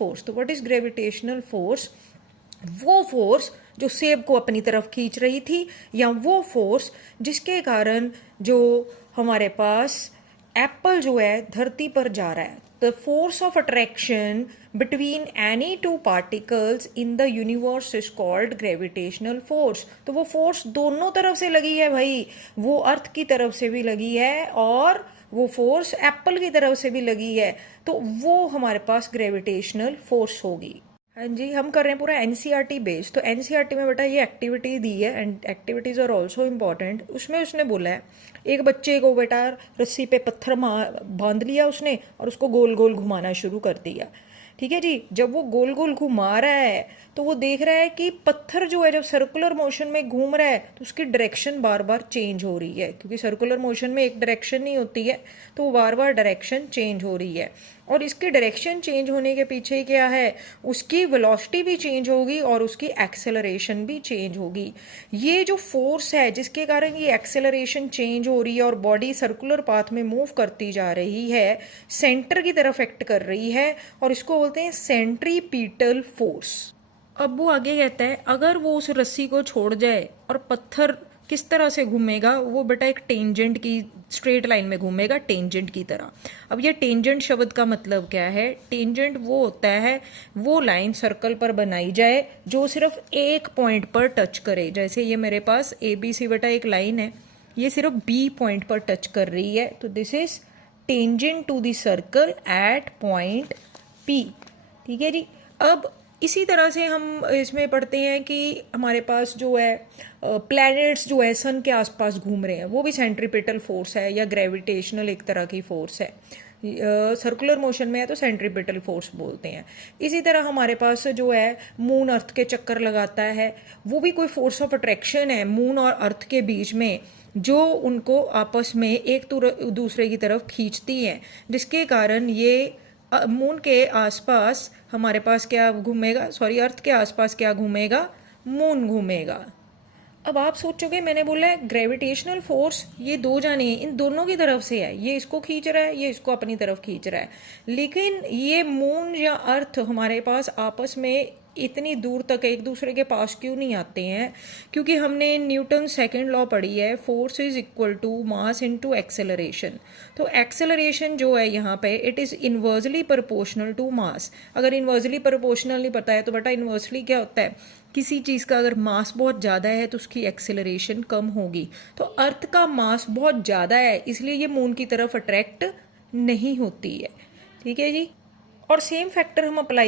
Force. तो what is gravitational force? वो force जो सेब को अपनी तरफ खींच रही थी, या वो फोर्स जिसके कारण जो हमारे पास एप्पल जो है धरती पर जा रहा है। The force of attraction between any two particles in the universe is called gravitational force. तो वो फोर्स दोनों तरफ से लगी है भाई, वो अर्थ की तरफ से भी लगी है और वो फोर्स एप्पल की तरफ से भी लगी है, तो वो हमारे पास ग्रेविटेशनल फोर्स होगी। हाँ जी, हम कर रहे हैं पूरा एनसीईआरटी बेस्ड। तो एनसीईआरटी में बेटा ये एक्टिविटी दी है, and activities are also important. उसमें उसने बोला है एक बच्चे को बेटा रस्सी पे पत्थर बांध लिया उसने और उसको गोल गोल घुमाना शुरू कर दिया। ठीक है जी, जब वो गोल गोल घुमा रहा है तो वो देख रहा है कि पत्थर जो है जब सर्कुलर मोशन में घूम रहा है तो उसकी डायरेक्शन बार बार चेंज हो रही है, क्योंकि सर्कुलर मोशन में एक डायरेक्शन नहीं होती है, तो वो बार बार डायरेक्शन चेंज हो रही है। और इसकी डायरेक्शन चेंज होने के पीछे क्या है, उसकी वेलोसिटी भी चेंज होगी और उसकी एक्सेलरेशन भी चेंज होगी। ये जो फोर्स है जिसके कारण ये एक्सेलरेशन चेंज हो रही है और बॉडी सर्कुलर पाथ में मूव करती जा रही है, सेंटर की तरफ एक्ट कर रही है, और इसको बोलते हैं सेंट्रीपिटल फोर्स। अब वो आगे कहता है अगर वो उस रस्सी को छोड़ जाए और पत्थर किस तरह से घूमेगा, वो बेटा एक टेंजेंट की स्ट्रेट लाइन में घूमेगा, टेंजेंट की तरह। अब ये टेंजेंट शब्द का मतलब क्या है? टेंजेंट वो होता है वो लाइन सर्कल पर बनाई जाए जो सिर्फ एक पॉइंट पर टच करे। जैसे ये मेरे पास ABC बेटा एक लाइन है, ये सिर्फ B पॉइंट पर टच कर रही है, तो this is tangent to the circle at point P। ठीक है जी। अब इसी तरह से हम इसमें पढ़ते हैं कि हमारे पास जो है प्लैनेट्स जो है सन के आसपास घूम रहे हैं, वो भी सेंट्रीपिटल फोर्स है या ग्रेविटेशनल एक तरह की फोर्स है। सर्कुलर मोशन में है तो सेंट्रीपिटल फोर्स बोलते हैं। इसी तरह हमारे पास जो है मून अर्थ के चक्कर लगाता है, वो भी कोई फोर्स ऑफ अट्रैक्शन है मून और अर्थ के बीच में, जो उनको आपस में एक दूसरे की तरफ खींचती है, जिसके कारण ये मून के आसपास हमारे पास क्या घूमेगा, सॉरी अर्थ के आसपास क्या घूमेगा, मून घूमेगा। अब आप सोचोगे मैंने बोला है ग्रेविटेशनल फोर्स ये दो जाने हैं, इन दोनों की तरफ से है, ये इसको खींच रहा है, ये इसको अपनी तरफ खींच रहा है, लेकिन ये मून या अर्थ हमारे पास आपस में इतनी दूर तक एक दूसरे के पास क्यों नहीं आते हैं? क्योंकि हमने न्यूटन सेकंड लॉ पढ़ी है, force is equal to mass into acceleration. तो एक्सेलरेशन जो है यहाँ पे it is inversely proportional to mass. अगर इन्वर्सली प्रोपोर्शनल नहीं पता है तो बेटा इन्वर्सली क्या होता है, किसी चीज़ का अगर मास बहुत ज़्यादा है तो उसकी एक्सेलरेशन कम होगी। तो अर्थ का मास बहुत ज़्यादा है इसलिए ये मून की तरफ अट्रैक्ट नहीं होती है। ठीक है जी। और सेम फैक्टर हम अप्लाई